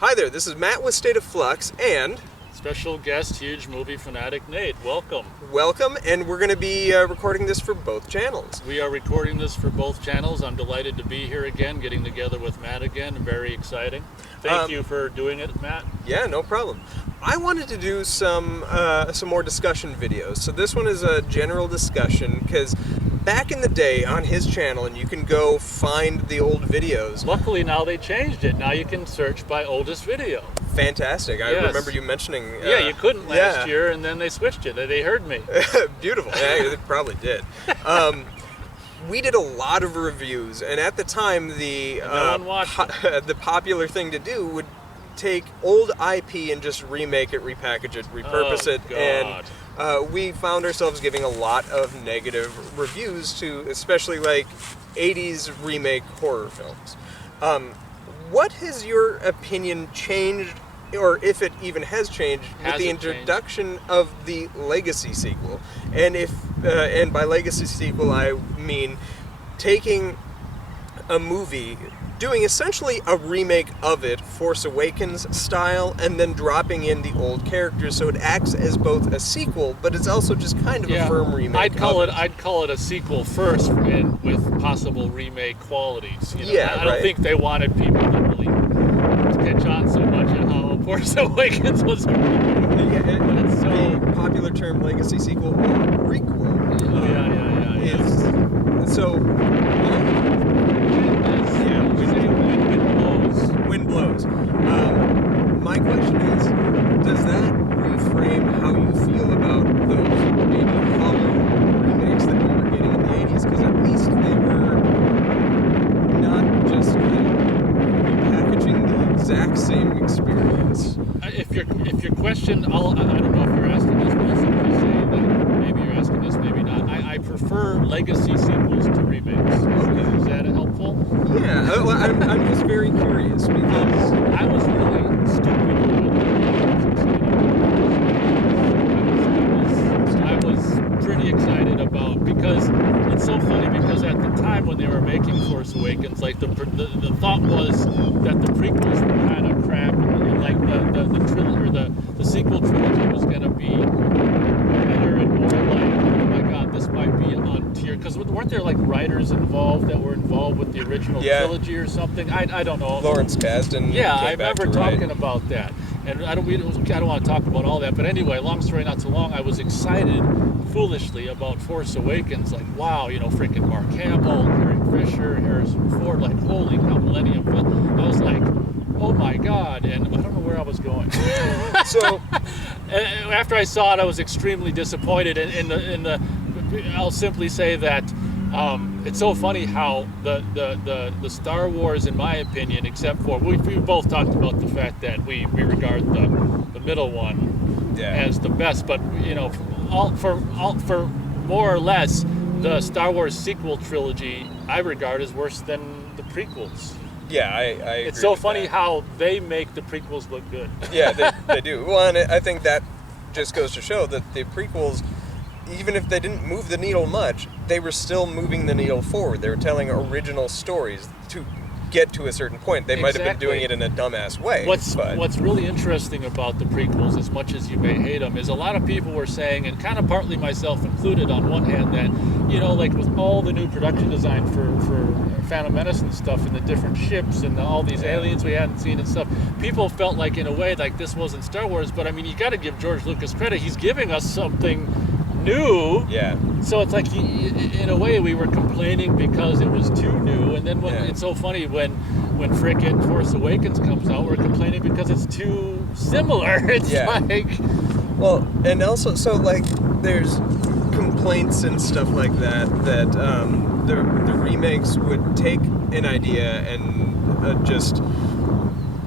Hi there, this is Matt with State of Flux, and special guest, huge movie fanatic Nate. Welcome. Welcome, and we're going to be recording this for both channels. We are recording this for both channels. I'm delighted to be here again, getting together with Matt again. Very exciting. Thank you for doing it, Matt. Yeah, no problem. I wanted to do some more discussion videos. So this one is a general discussion, because back in the day on his channel, and you can go find the old videos. Luckily now they changed it. Now you can search by oldest video. Fantastic. I remember you mentioning... yeah, you couldn't last year, and then they switched it. They heard me. Beautiful. Yeah, they probably did. We did a lot of reviews, and at the time, the the popular thing to do would take old IP and just remake it, repackage it, repurpose it, God. and we found ourselves giving a lot of negative reviews to, especially like 80s remake horror films. What has your opinion changed, or if it even has changed, with the introduction of the Legacy sequel? And and by Legacy sequel I mean taking a movie, doing essentially a remake of it, Force Awakens style, and then dropping in the old characters, so it acts as both a sequel, but it's also just kind of a firm remake. I'd call it a sequel first, and with possible remake qualities. You know? Yeah, I don't think they wanted people to really catch on so much at how Force Awakens was a remake. Yeah, it's the popular term Legacy sequel or prequel. So. Wind blows. My question is, does that reframe how you feel about those maybe hollow remakes that we were getting in the 80s? Because at least they were not just repackaging the exact same experience. If your question, I don't know if you're asking this, but I'll simply say that maybe you're asking this, maybe not. I prefer Legacy sequels to remakes. Is that helpful? Yeah, I'm just very curious because I was really stupid. I was pretty excited about, because it's so funny, because at the time when they were making Force Awakens, like the thought was that the prequels were kind of crap, and like the trilogy, or the sequel trilogy was going to be better and more like, oh my god, this might be on tier, because weren't there like writers involved that were involved with the original trilogy or something? I don't know. Lawrence Kasdan. Yeah, I remember talking about that, and I don't want to talk about all that. But anyway, long story not so long, I was excited foolishly about Force Awakens. Like, wow, freaking Mark Hamill, Carrie Fisher, Harrison Ford. Like, holy cow, Millennium film. I was like, oh my god, and I don't know where I was going. So after I saw it, I was extremely disappointed. I'll simply say that it's so funny how the Star Wars, in my opinion, except for we both talked about the fact that we regard the middle one as the best, but for more or less, the Star Wars sequel trilogy I regard as worse than the prequels. Yeah, I It's so funny how they make the prequels look good. Yeah, they do. Well, and I think that just goes to show that the prequels, even if they didn't move the needle much, they were still moving the needle forward. They were telling original stories to get to a certain point. They might have been doing it in a dumbass way. What's really interesting about the prequels, as much as you may hate them, is a lot of people were saying, and kind of partly myself included on one hand, that, like with all the new production design for Phantom Menace and stuff, and the different ships and all these aliens we hadn't seen and stuff, people felt like, in a way, like this wasn't Star Wars. But I mean, you got to give George Lucas credit. He's giving us something new. Yeah. So it's like, in a way, we were complaining because it was too new, and then it's so funny when frickin' Force Awakens comes out, we're complaining because it's too similar. It's like, well, and also, so like, there's complaints and stuff like that the remakes would take an idea and just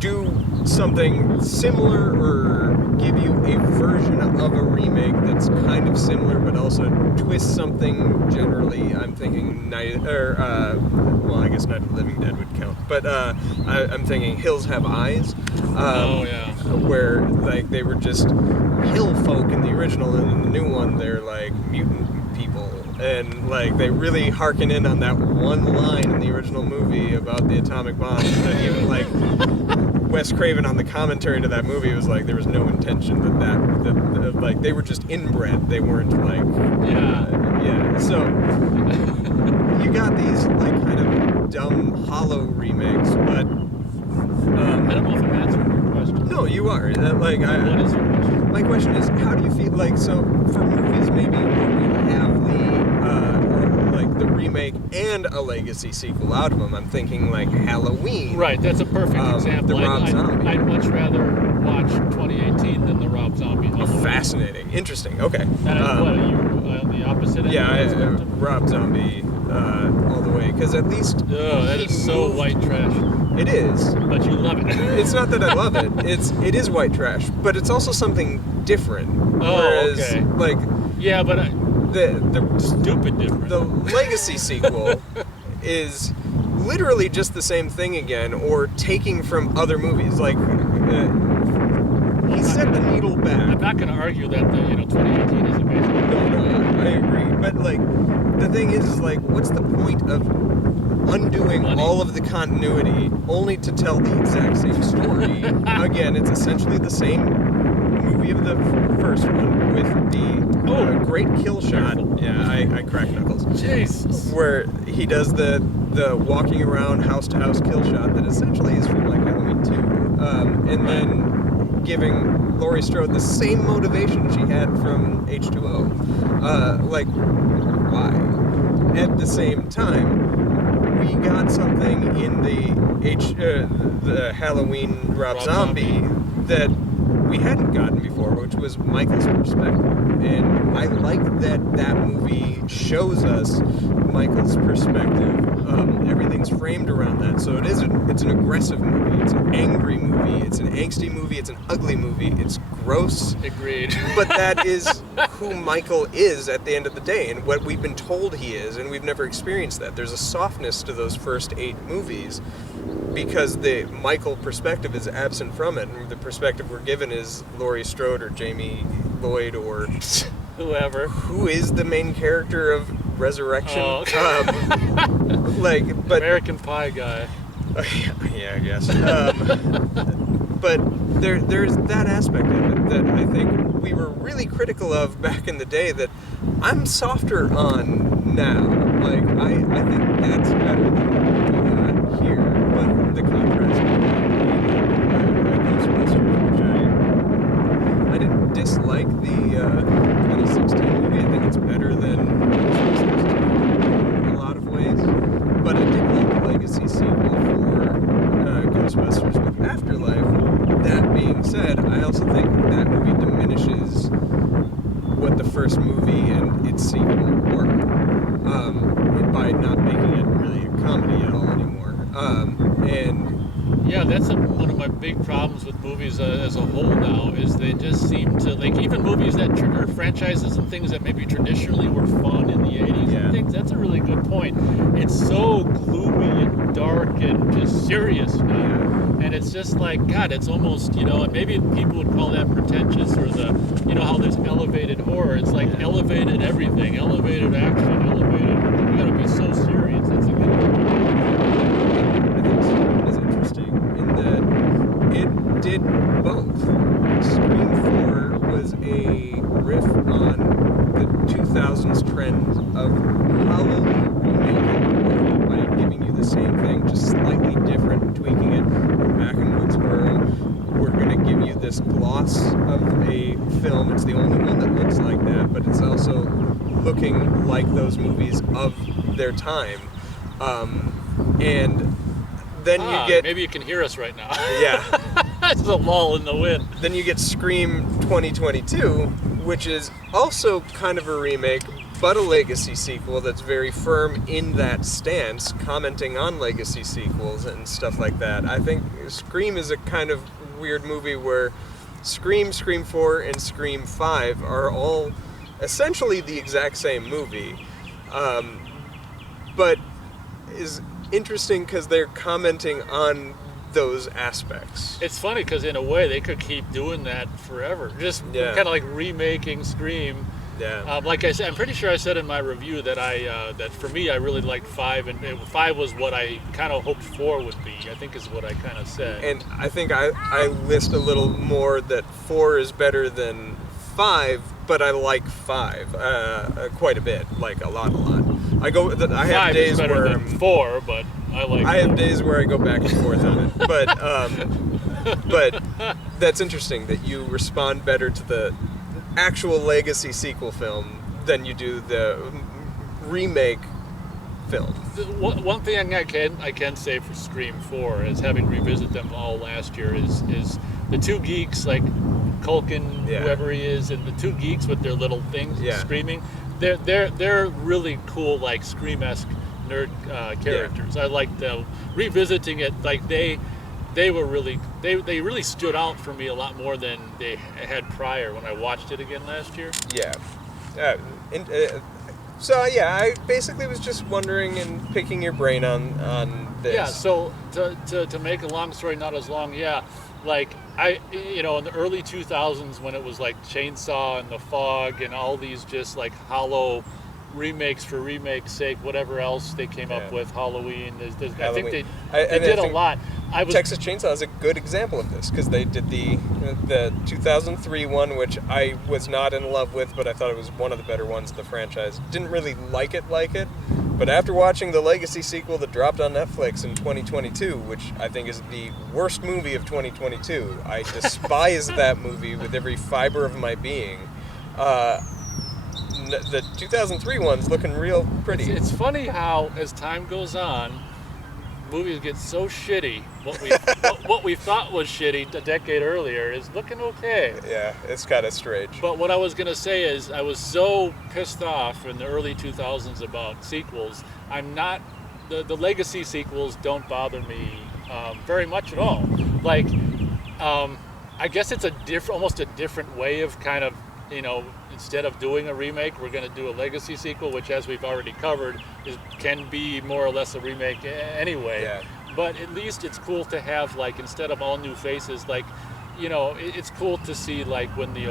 do something similar, or give you a version of a remake that's kind of similar, but also twist something. Generally, I'm thinking well, I guess Night of the Living Dead would count, but I'm thinking Hills Have Eyes. Where like they were just hill folk in the original, and in the new one they're like mutant people. and like they really harken in on that one line in the original movie about the atomic bomb. That even like Wes Craven on the commentary to that movie was like there was no intention that like they were just inbred. They weren't like yeah. So you got these like kind of dumb hollow remakes, but I don't know if I'm answering your question. no, you are. Like What is your question? my question is, how do you feel like so for movies maybe where we have the remake and a legacy sequel out of them? I'm thinking like Halloween. Right, that's a perfect example. The Rob Zombie. I'd much rather watch 2018 than the Rob Zombie. Fascinating, interesting. Okay. And what are you on the opposite end? Yeah, Rob Zombie all the way, because at least that is so white trash. It is, but you love it. It's not that I love it. It is white trash, but it's also something different. Whereas, okay. Like yeah, but the stupid different. The legacy sequel is literally just the same thing again, or taking from other movies. Like he set the needle back. I'm not going to argue that 2018 is amazing. No, I agree. But like the thing is like, what's the point of undoing all of the continuity only to tell the exact same story? Again, it's essentially the same movie of the first one with the great kill shot. Yeah, I crack knuckles. Jesus. Where he does the walking around house to house kill shot that essentially is from like Halloween 2, and then giving Laurie Strode the same motivation she had from H2O. Like, why? At the same time, we got something in the Halloween Rob Zombie that we hadn't gotten before, which was Michael's perspective. And I like that movie shows us Michael's perspective. Everything's framed around that. So it's an aggressive movie, it's an angry movie, it's an angsty movie, it's an ugly movie, it's gross. Agreed. But that is who Michael is at the end of the day, and what we've been told he is, and we've never experienced that. There's a softness to those first 8 movies because the Michael perspective is absent from it, and the perspective we're given is Laurie Strode or Jamie Lloyd or whoever. Who is the main character of Resurrection? Oh, okay. But American Pie guy. Yeah, I guess. But there's that aspect of it that I think we were really critical of back in the day that I'm softer on now. Like, I think that's better than what we got here. But the contrast with Ghostbusters, which I didn't dislike the 2016 movie. I think it's better than Ghostbusters in a lot of ways. But I did like the legacy sequel for Ghostbusters with Afterlife. That being said, I also think that movie diminishes what the first movie and its sequel were by not making it really a comedy at all anymore. Yeah, that's one of my big problems with movies as a whole now, is they just seem to, like, even movies that trigger franchises and things that maybe traditionally were fun in the 80s and things, that's a really good point. It's so gloomy and dark and just serious now. And it's just like, God, it's almost, and maybe people would call that pretentious, or how there's elevated horror. It's like elevated everything, elevated action, elevated, you gotta be so serious. It's a good I think Scream is interesting in that it did both. Scream 4 was a riff on the 2000's trend of hollowly remaking horror by giving you the same thing, just slightly different, tweaking it. We're back in Woodsboro. We're going to give you this gloss of a film. It's the only one that looks like that, but it's also looking like those movies of their time. And then you get... Maybe you can hear us right now. Yeah. It's a lull in the wind. Then you get Scream 2022, which is also kind of a remake, but a legacy sequel that's very firm in that stance, commenting on legacy sequels and stuff like that. I think Scream is a kind of weird movie where Scream, Scream 4, and Scream 5 are all essentially the exact same movie, but is interesting because they're commenting on those aspects. It's funny because in a way they could keep doing that forever. Just kind of like remaking Scream Yeah. Like I said, I'm pretty sure I said in my review that that for me I really liked 5, and 5 was what I kind of hoped 4 would be. I think is what I kind of said. And I think I list a little more that 4 is better than 5, but I like 5 quite a bit, like a lot. I have 5 days is better where than 4, but I have days where I go back and forth on it, but that's interesting that you respond better to the actual legacy sequel film than you do the remake film. One thing I can say for Scream 4, as having revisited them all last year, is the two geeks like Culkin, whoever he is, and the two geeks with their little things screaming. They're really cool, like Scream-esque nerd characters. I liked revisiting it. Like they really stood out for me a lot more than they had prior when I watched it again last year. Yeah. I basically was just wondering and picking your brain on this. Yeah. So to make a long story not as long, like in the early 2000s when it was like Chainsaw and The Fog and all these just like hollow remakes for remake's sake, whatever else they came up with, Halloween. I think they did a lot. Texas Chainsaw is a good example of this because they did the 2003 one, which I was not in love with, but I thought it was one of the better ones in the franchise. Didn't really like it, but after watching the Legacy sequel that dropped on Netflix in 2022, which I think is the worst movie of 2022, I despise that movie with every fiber of my being. The 2003 one's looking real pretty. It's funny how, as time goes on, movies get so shitty. What we thought was shitty a decade earlier is looking okay. Yeah, it's kind of strange. But what I was going to say is I was so pissed off in the early 2000s about sequels. I'm not... The Legacy sequels don't bother me very much at all. Like, I guess it's almost a different way of kind of, instead of doing a remake, we're going to do a Legacy sequel, which, as we've already covered, can be more or less a remake anyway. Yeah. But at least it's cool to have, like, instead of all new faces, like, it's cool to see, like, when the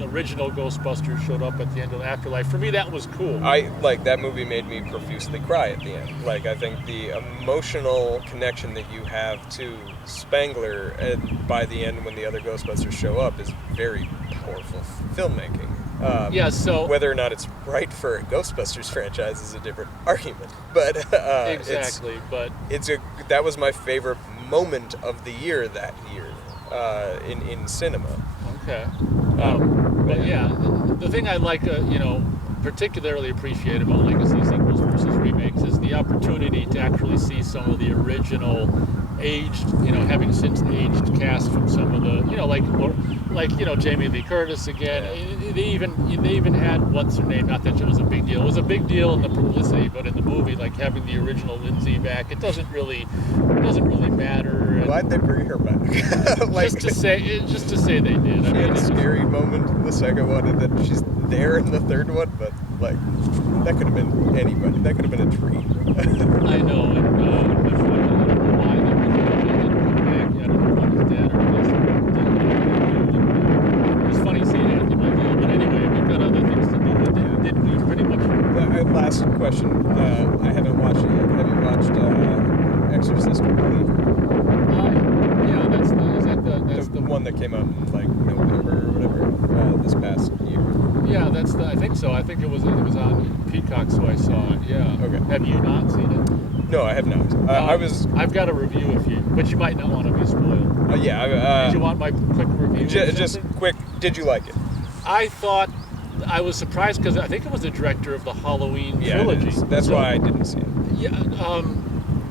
original Ghostbusters showed up at the end of Afterlife. For me, that was cool. That movie made me profusely cry at the end. Like, I think the emotional connection that you have to Spangler, and by the end when the other Ghostbusters show up, is very powerful filmmaking. So whether or not it's right for a Ghostbusters franchise is a different argument. But exactly. That was my favorite moment of the year that year in cinema. Okay. The thing I like, particularly appreciate about Legacy sequels versus remakes is the opportunity to actually see some of the original aged, having since aged cast from some of the, Jamie Lee Curtis again. Yeah. They even had, what's her name? Not that it was a big deal. It was a big deal in the publicity, but in the movie, like having the original Lindsay back, it doesn't really matter. Why'd they bring her back? just to say they did. She had a scary moment in the second one, and then she's there in the third one, but like that could have been anybody. That could have been a tree. I know, and I don't know why they didn't come back. I don't know if it was dead or just. It's funny seeing Anthony Michael, but anyway, we've got other things to do. Did we pretty much? Last question. I haven't watched it yet. Have you watched Exorcist? I believe. That's the one that came out in like November or whatever this past year. Yeah, I think so. I think it was on Peacock, so I saw it. Yeah. Okay. Have you not seen it? No, I have not. I've got a review but you might not want to be spoiled. Did you want my quick review? Just quick. Did you like it? I thought I was surprised because I think it was the director of the Halloween trilogy. That's why I didn't see it. Yeah.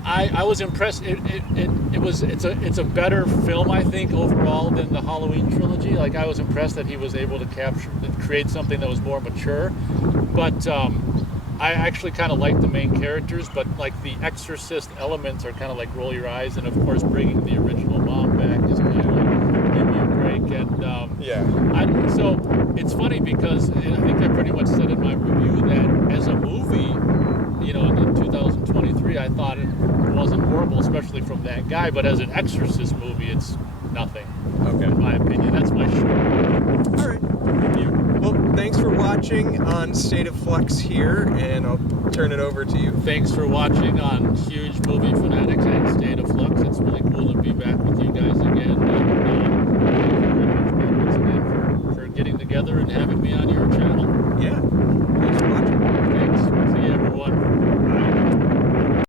I was impressed. It's a better film, I think, overall than the Halloween trilogy. Like, I was impressed that he was able to create something that was more mature. But I actually kind of like the main characters, but like the Exorcist elements are kind of like roll your eyes, and of course bringing the original mom back is kind of like give me a break. And so it's funny because I think I pretty much said in my review that as a movie, in 2023, I thought it wasn't horrible, especially from that guy. But as an Exorcist movie, it's nothing. Okay. In my opinion, that's my short. All right. Review. Well, thanks for watching on State of Flux here, and I'll turn it over to you. Thanks for watching on Huge Movie Fanatics and State of Flux. It's really cool to be back with you guys again. And, thanks again for getting together and having me on your channel. Yeah.